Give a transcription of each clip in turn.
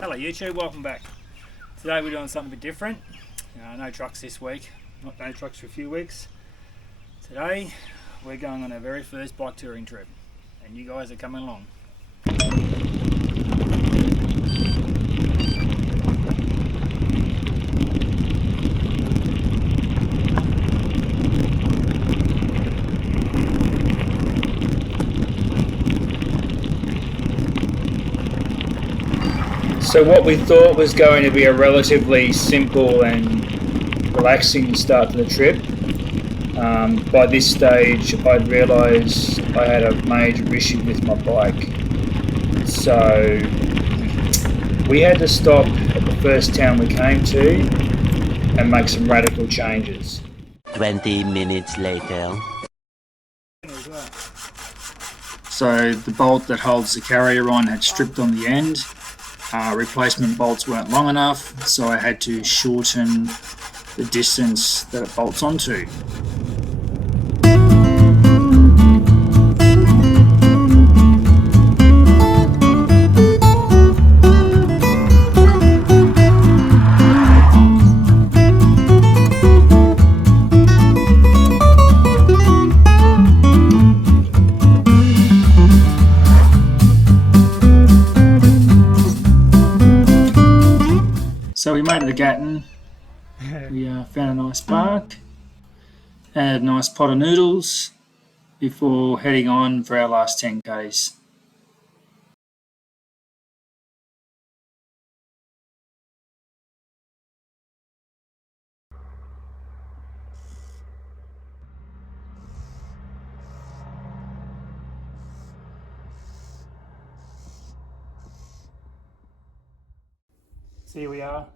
Hello YouTube, welcome back. Today we're doing something a bit different. No trucks this week, no trucks for a few weeks. Today we're going on our very first bike touring trip and you guys are coming along. So what we thought was going to be a relatively simple and relaxing start to the trip, by this stage I'd realised I had a major issue with my bike. So we had to stop at the first town we came to and make some radical changes. 20 minutes later. So the bolt that holds the carrier on had stripped on the end. Replacement bolts weren't long enough, so I had to shorten the distance that it bolts onto. So we made it to Gatton. We found a nice park and a nice pot of noodles before heading on for our last 10Ks. So here we are.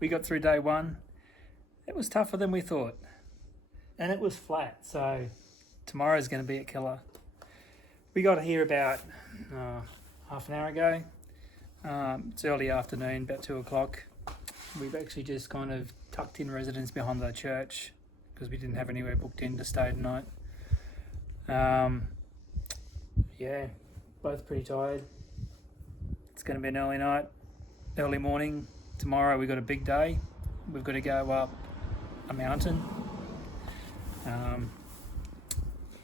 We got through day one. It was tougher than we thought. And it was flat, so tomorrow's going to be a killer. We got here about half an hour ago. It's early afternoon, about 2 o'clock. We've actually just kind of tucked in residence behind the church because we didn't have anywhere booked in to stay tonight. Yeah, both pretty tired. It's going to be an early night. Early morning. Tomorrow we've got a big day. We've got to go up a mountain.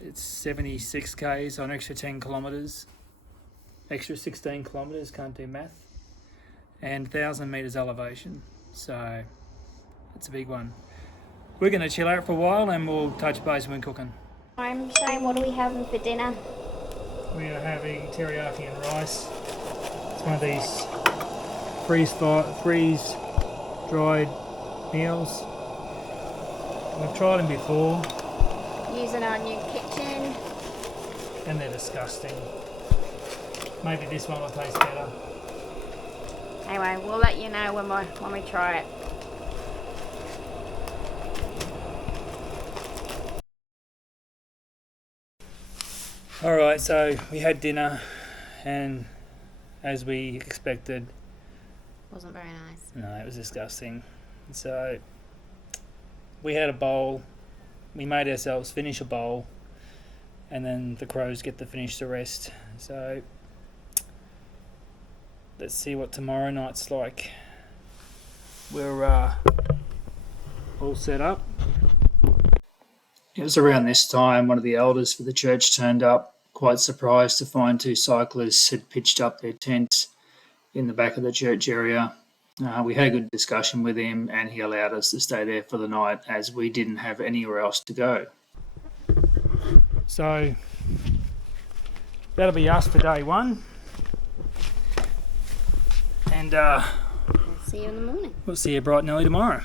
It's 76 k's on extra 10 kilometres, extra 16 kilometres, can't do math, and 1,000 metres elevation, so it's a big one. We're going to chill out for a while and we'll touch base when cooking. I'm Shane, what are we having for dinner? We are having teriyaki and rice. It's one of these freeze-dried meals. We've tried them before. Using our new kitchen. And they're disgusting. Maybe this one will taste better. Anyway, we'll let you know when we try it. Alright, so we had dinner and as we expected, Wasn't very nice. no, it was disgusting. So we had a bowl. We made ourselves finish a bowl and then the crows get to finish the rest. So let's see what tomorrow night's like. We're all set up. It was around this time one of the elders for the church turned up, quite surprised to find two cyclists had pitched up their tents in the back of the church area. We had a good discussion with him and he allowed us to stay there for the night as we didn't have anywhere else to go. So that'll be us for day one. And We'll see you in the morning. we'll see you bright and early tomorrow.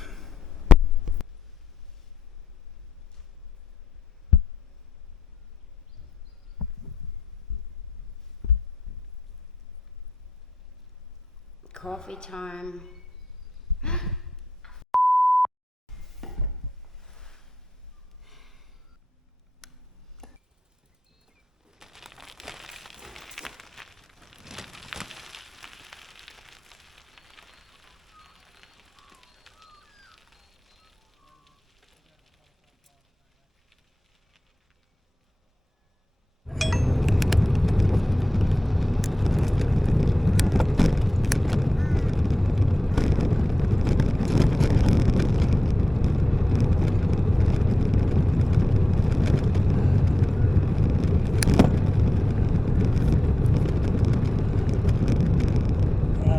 Coffee time.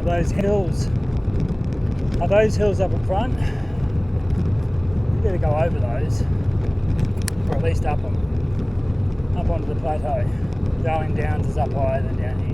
those hills up in front. You gotta go over those, or at least up them, up onto the plateau. Darling Downs is up higher than down here.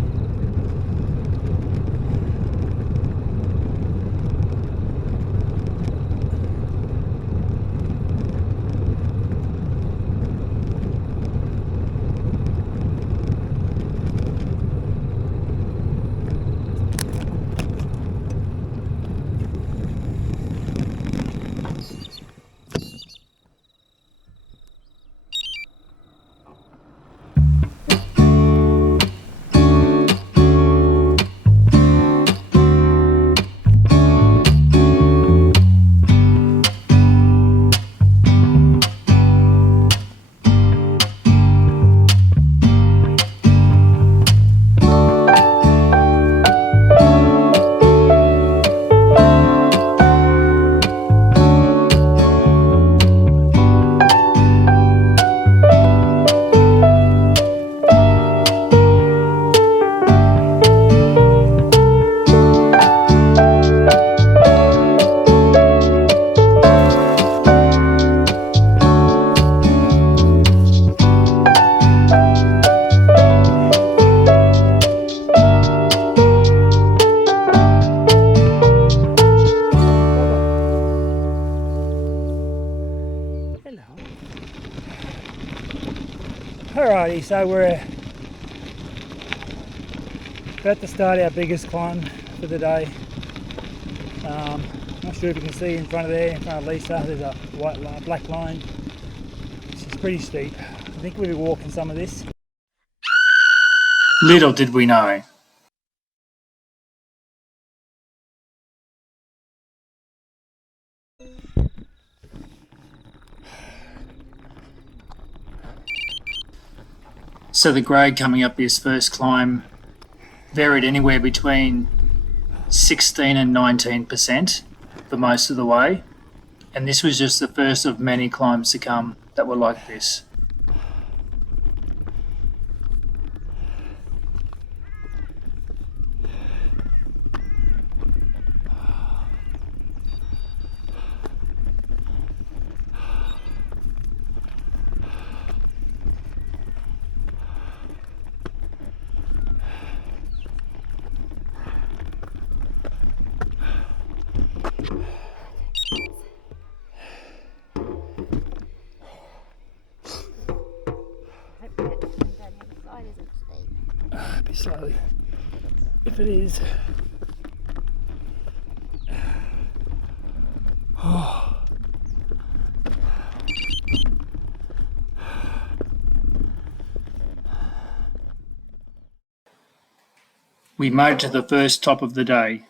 Alrighty, so we're about to start our biggest climb for the day. Not sure if you can see in front of Lisa, there's a black line. This is pretty steep. I think we'll be walking some of this. Little did we know. So the grade coming up this first climb varied anywhere between 16 and 19% for most of the way, and this was just the first of many climbs to come that were like this. Be slow if it is. Oh. We made it to the first top of the day.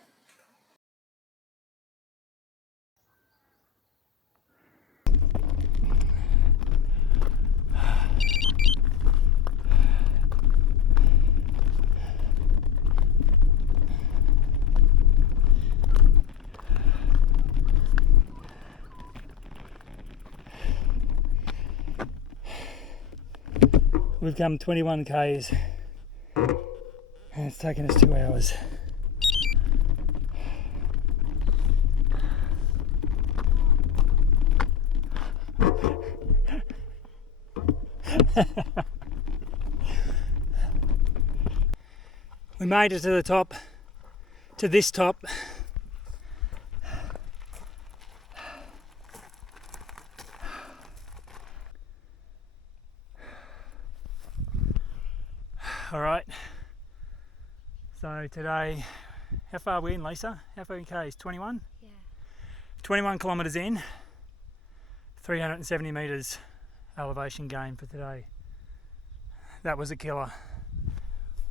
We've come 21 k's and it's taken us 2 hours. We made it to the top, to this top. All right, so today, how far are we in, Lisa? How far in k's? 21? Yeah. 21 kilometres in, 370 metres elevation gain for today. That was a killer.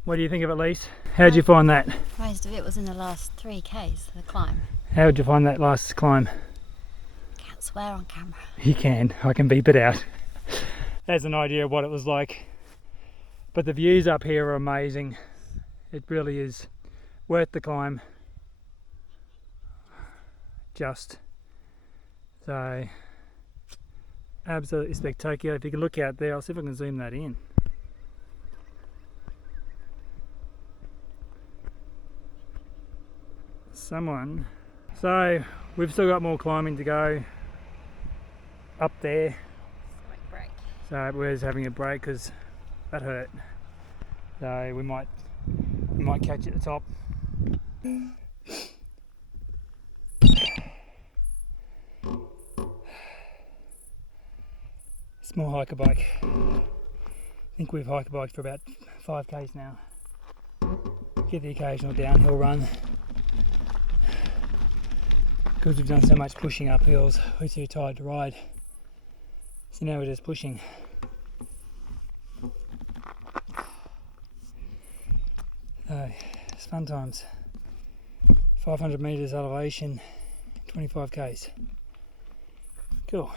What do you think of it, Lise? How'd you find that? Most of it was in the last 3 k's, the climb. How'd you find that last climb? Can't swear on camera. You can, I can beep it out. That's an idea of what it was like. But the views up here are amazing. It really is worth the climb. Just so absolutely spectacular. If you can look out there, I'll see if I can zoom that in. someone. So we've still got more climbing to go up there. So we're just having a break because that hurt. So we might catch it at the top. Small hiker bike. I think we've hiker biked for about 5k's now. Get the occasional downhill run. Because we've done so much pushing up hills, we're too tired to ride. So now we're just pushing. So it's fun times. 500 metres elevation, 25k's. Cool.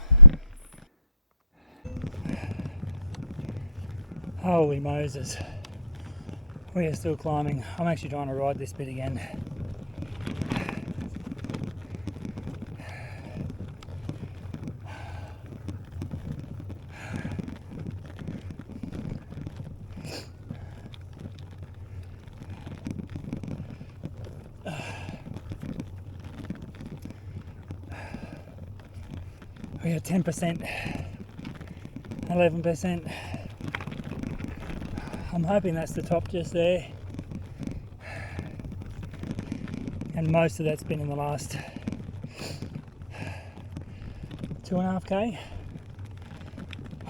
Holy Moses. We are still climbing. I'm actually trying to ride this bit again. We are 10%, 11%. I'm hoping that's the top just there. And most of that's been in the last 2.5k.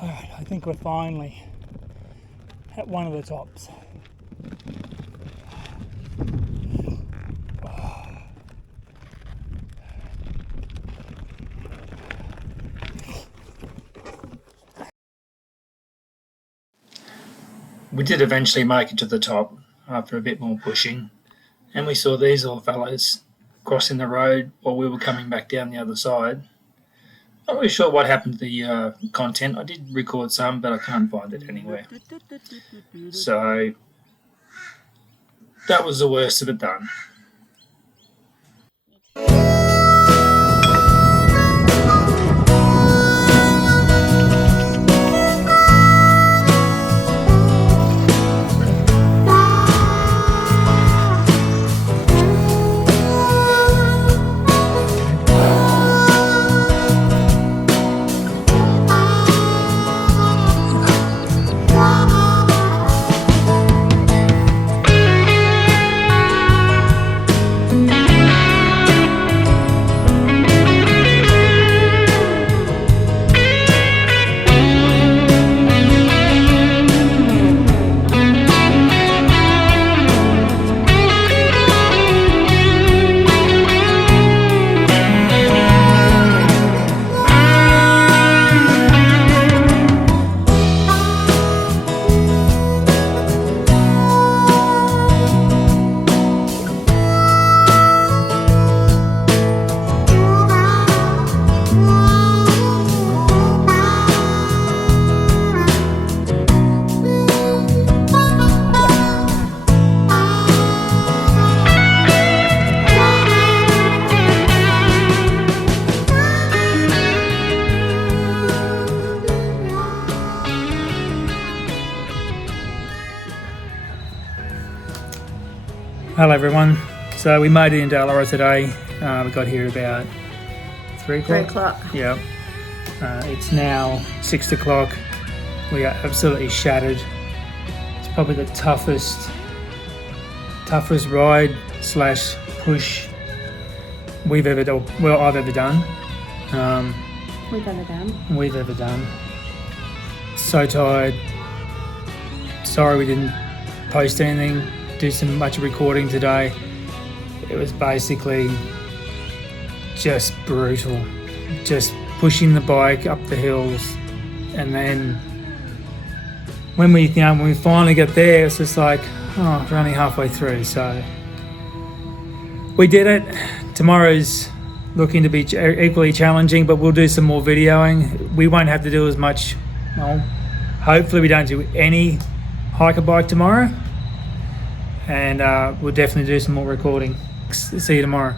Alright, I think we're finally at one of the tops. We did eventually make it to the top after a bit more pushing, and we saw these little fellows crossing the road while we were coming back down the other side. Not really sure what happened to the content. I did record some, but I can't find it anywhere. So that was the worst of it done. Hello everyone. So we made it into Allora today. We got here about 3 o'clock. 3 o'clock. Yeah. It's now 6 o'clock. We are absolutely shattered. It's probably the toughest ride slash push we've ever done. Well, I've ever done. We've ever done. So tired. Sorry we didn't post anything. Do some much recording today. It was basically just brutal, just pushing the bike up the hills, and then when we finally got there, it's just like, oh, we're only halfway through. So we did it. Tomorrow's looking to be equally challenging, but we'll do some more videoing. We won't have to do as much. Well, hopefully we don't do any hiker bike tomorrow. And we'll definitely do some more recording. See you tomorrow.